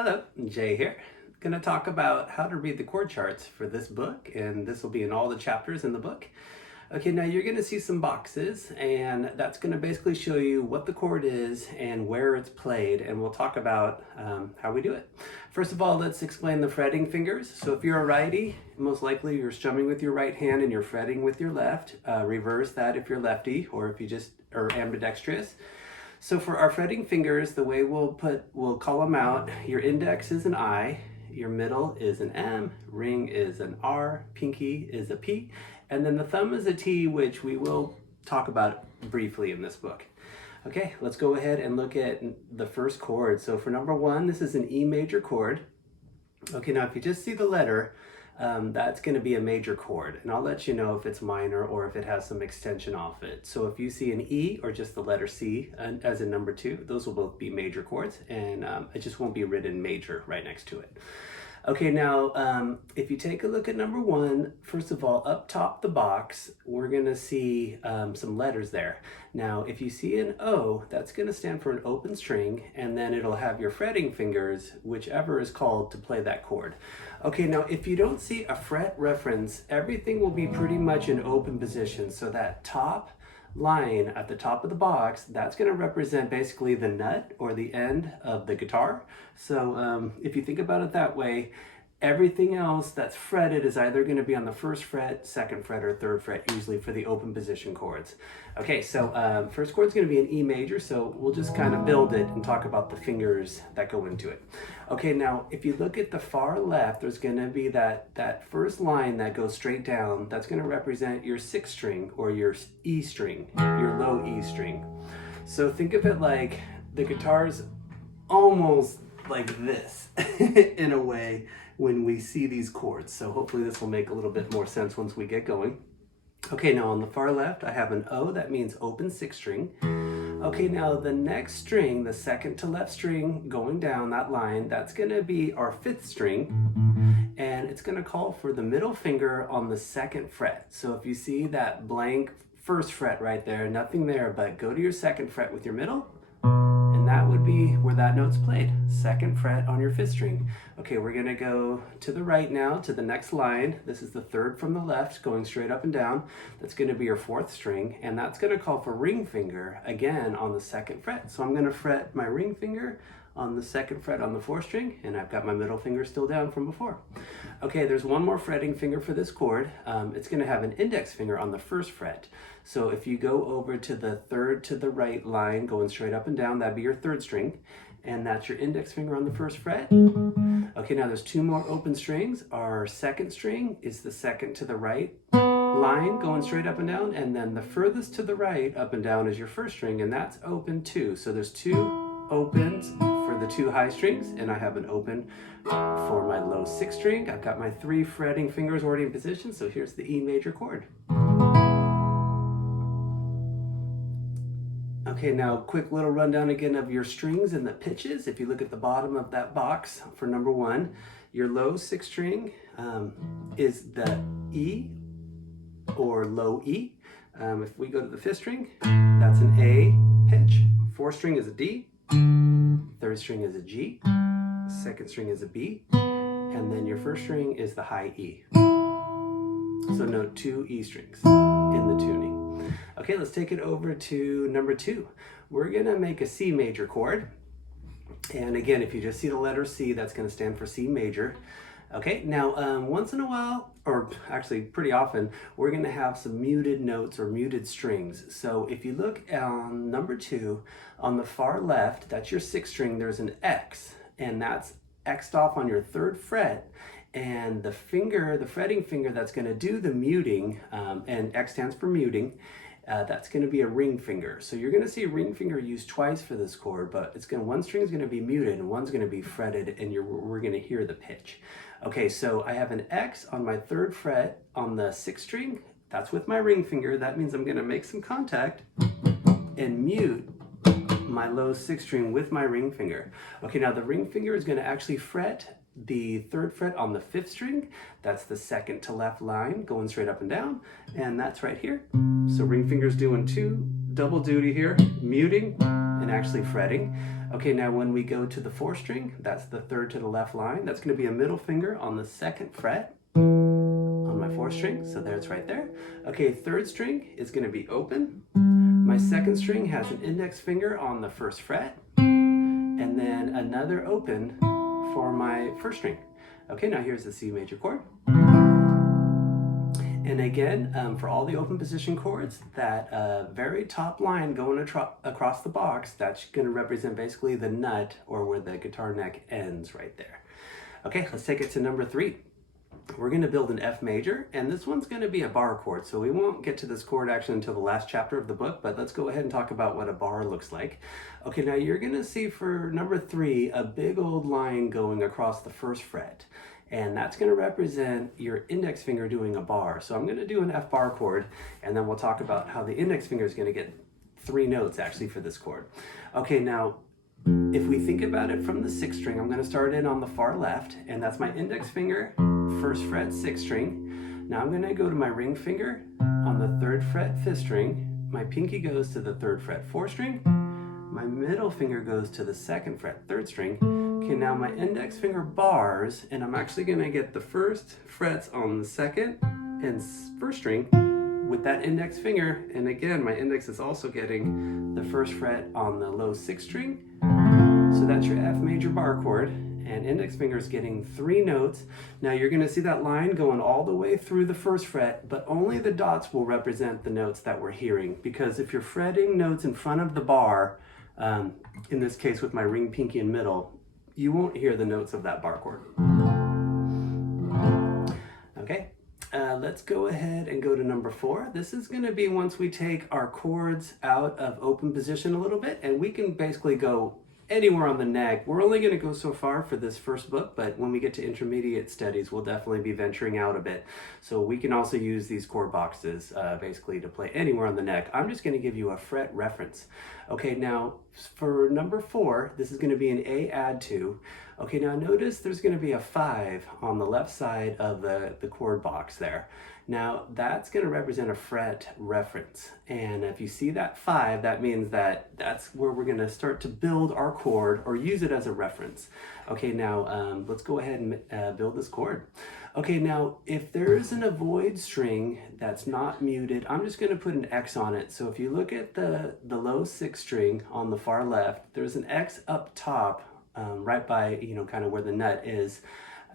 Hello, Jay here. Going to talk about how to read the chord charts for this book, and this will be in all the chapters in the book. Okay, now you're going to see some boxes, and that's going to basically show you what the chord is and where it's played, and we'll talk about how we do it. First of all, let's explain the fretting fingers. So if you're a righty, most likely you're strumming with your right hand and you're fretting with your left. Reverse that if you're lefty, or if you just are ambidextrous. So for our fretting fingers, the way we'll call them out, your index is an I, your middle is an M, ring is an R, pinky is a P, and then the thumb is a T, which we will talk about briefly in this book. Okay, let's go ahead and look at the first chord. So for number one, this is an E major chord. Okay, now if you just see the letter, that's going to be a major chord, and I'll let you know if it's minor or if it has some extension off it. So if you see an E or just the letter C as in number two, those will both be major chords, and it just won't be written major right next to it. Okay, now if you take a look at number one, first of all, up top the box, we're going to see some letters there. Now, if you see an O, that's going to stand for an open string, and then it'll have your fretting fingers, whichever is called to play that chord. Okay, now if you don't see a fret reference, everything will be pretty much in open position. So that top line at the top of the box, that's going to represent basically the nut or the end of the guitar. So if you think about it that way, everything else that's fretted is either going to be on the first fret, second fret, or third fret, usually for the open position chords. Okay, so first chord's going to be an E major, so we'll just kind of build it and talk about the fingers that go into it. Okay, now if you look at the far left, there's going to be that first line that goes straight down. That's going to represent your sixth string or your E string, your low E string. So think of it like the guitar's almost like this in a way when we see these chords. So hopefully this will make a little bit more sense once we get going. Okay, now on the far left, I have an O, that means open sixth string. Okay, now the next string, the second to left string going down that line, that's gonna be our fifth string, and it's gonna call for the middle finger on the second fret. So if you see that blank first fret right there, nothing there, but go to your second fret with your middle, and that would be where that note's played, second fret on your fifth string. Okay, we're gonna go to the right now to the next line. This is the third from the left, going straight up and down. That's gonna be your fourth string, and that's gonna call for ring finger, again, on the second fret. So I'm gonna fret my ring finger on the second fret on the fourth string, and I've got my middle finger still down from before. Okay, there's one more fretting finger for this chord. It's gonna have an index finger on the first fret. So if you go over to the third to the right line, going straight up and down, that'd be your third string, and that's your index finger on the first fret. Okay, now there's two more open strings. Our second string is the second to the right line, going straight up and down, and then the furthest to the right up and down is your first string, and that's open too. So there's two opens for the two high strings, and I have an open for my low sixth string. I've got my three fretting fingers already in position, so here's the E major chord. Okay, now quick little rundown again of your strings and the pitches. If you look at the bottom of that box for number one, your low sixth string is the E or low E. If we go to the fifth string, that's an A pitch. Fourth string is a D. Third string is a G. Second string is a B. And then your first string is the high E. So note two E strings in the tuning. Okay, let's take it over to number two. We're gonna make a C major chord. And again, if you just see the letter C, that's gonna stand for C major. Okay, now once in a while, or actually pretty often, we're gonna have some muted notes or muted strings. So if you look on number two, on the far left, that's your sixth string, there's an X, and that's X'd off on your third fret. And the finger, the fretting finger that's gonna do the muting, and X stands for muting, that's going to be a ring finger. So you're going to see a ring finger used twice for this chord, but one string is going to be muted and one's going to be fretted, and we're going to hear the pitch. Okay, so I have an X on my third fret on the sixth string. That's with my ring finger. That means I'm going to make some contact and mute my low sixth string with my ring finger. Okay, now the ring finger is going to actually fret the third fret on the fifth string. That's the second to left line going straight up and down, and that's right here. So ring finger's doing two double duty here, muting and and actually fretting. Okay, now when we go to the 4th string, that's the 3rd to the left line. That's going to be a middle finger on the 2nd fret on my 4th string. So there it's right there. Okay, 3rd string is going to be open. My 2nd string has an index finger on the 1st fret, and then another open for my 1st string. Okay, now here's the C major chord. And again, for all the open position chords, that very top line going across the box, that's going to represent basically the nut, or where the guitar neck ends right there. Okay, let's take it to number 3. We're going to build an F major, and this one's going to be a bar chord. So we won't get to this chord actually until the last chapter of the book, but let's go ahead and talk about what a bar looks like. Okay, now you're going to see for number 3, a big old line going across the 1st fret. And that's going to represent your index finger doing a bar. So I'm going to do an F bar chord, and then we'll talk about how the index finger is going to get 3 notes actually for this chord. Okay, now if we think about it from the 6th string, I'm going to start in on the far left, and that's my index finger, 1st fret, 6th string. Now I'm going to go to my ring finger on the 3rd fret, 5th string. My pinky goes to the 3rd fret, 4th string. My middle finger goes to the 2nd fret, 3rd string. Okay, now my index finger bars, and I'm actually going to get the 1st frets on the 2nd and 1st string with that index finger. And again, my index is also getting the 1st fret on the low 6th string. So that's your F major bar chord, and index finger is getting 3 notes. Now you're going to see that line going all the way through the 1st fret, but only the dots will represent the notes that we're hearing. Because if you're fretting notes in front of the bar, in this case with my ring, pinky, and middle, you won't hear the notes of that bar chord. Okay, let's go ahead and go to number 4. This is going to be once we take our chords out of open position a little bit, and we can basically go anywhere on the neck. We're only going to go so far for this first book, but when we get to intermediate studies, we'll definitely be venturing out a bit. So we can also use these chord boxes basically to play anywhere on the neck. I'm just going to give you a fret reference. Okay, now for number 4, this is going to be an A add 2. Okay, now notice there's going to be a 5 on the left side of the chord box there. Now that's going to represent a fret reference, and if you see that 5, that means that that's where we're going to start to build our chord or use it as a reference. Okay, now let's go ahead and build this chord. Okay, now if there's an avoid string that's not muted, I'm just going to put an X on it. So if you look at the low 6th string on the far left, there's an X up top right by, kind of where the nut is.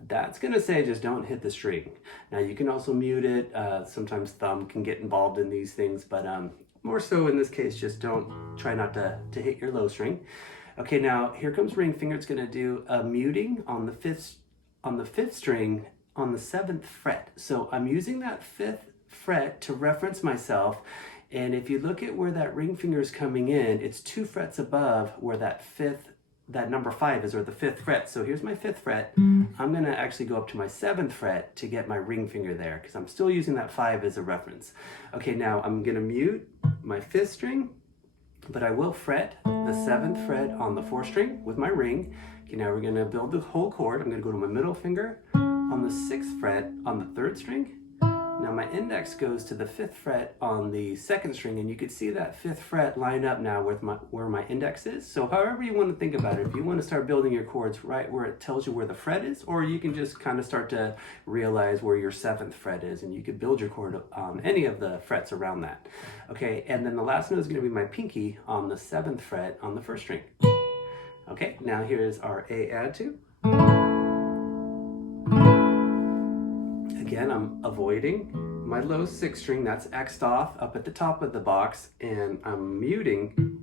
That's going to say just don't hit the string. Now you can also mute it. Sometimes thumb can get involved in these things, but more so in this case, just try not to hit your low string. Okay, now here comes ring finger. It's going to do a muting on the 5th string on the 7th fret. So I'm using that 5th fret to reference myself. And if you look at where that ring finger is coming in, it's 2 frets above where that number 5 is, or the 5th fret. So here's my 5th fret. I'm going to actually go up to my 7th fret to get my ring finger there, because I'm still using that 5 as a reference. Okay, now I'm going to mute my 5th string, but I will fret the 7th fret on the 4th string with my ring. Okay, now we're going to build the whole chord. I'm going to go to my middle finger on the 6th fret on the 3rd string. Now my index goes to the 5th fret on the 2nd string, and you can see that 5th fret line up now with where my index is. So however you want to think about it, if you want to start building your chords right where it tells you where the fret is, or you can just kind of start to realize where your 7th fret is, and you could build your chord on any of the frets around that. Okay, and then the last note is going to be my pinky on the 7th fret on the 1st string. Okay, now here's our A add 2. Again, I'm avoiding my low 6th string, that's X'd off up at the top of the box, and I'm muting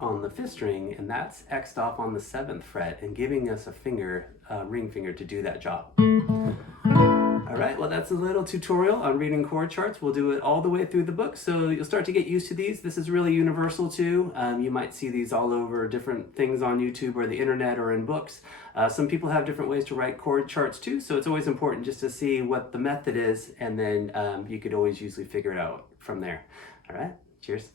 on the 5th string, and that's X'd off on the 7th fret, and giving us a ring finger to do that job. All right, well, that's a little tutorial on reading chord charts. We'll do it all the way through the book, so you'll start to get used to these. This is really universal too. You might see these all over different things on YouTube or the internet or in books. Some people have different ways to write chord charts too, so it's always important just to see what the method is, and then you could always usually figure it out from there. All right, cheers.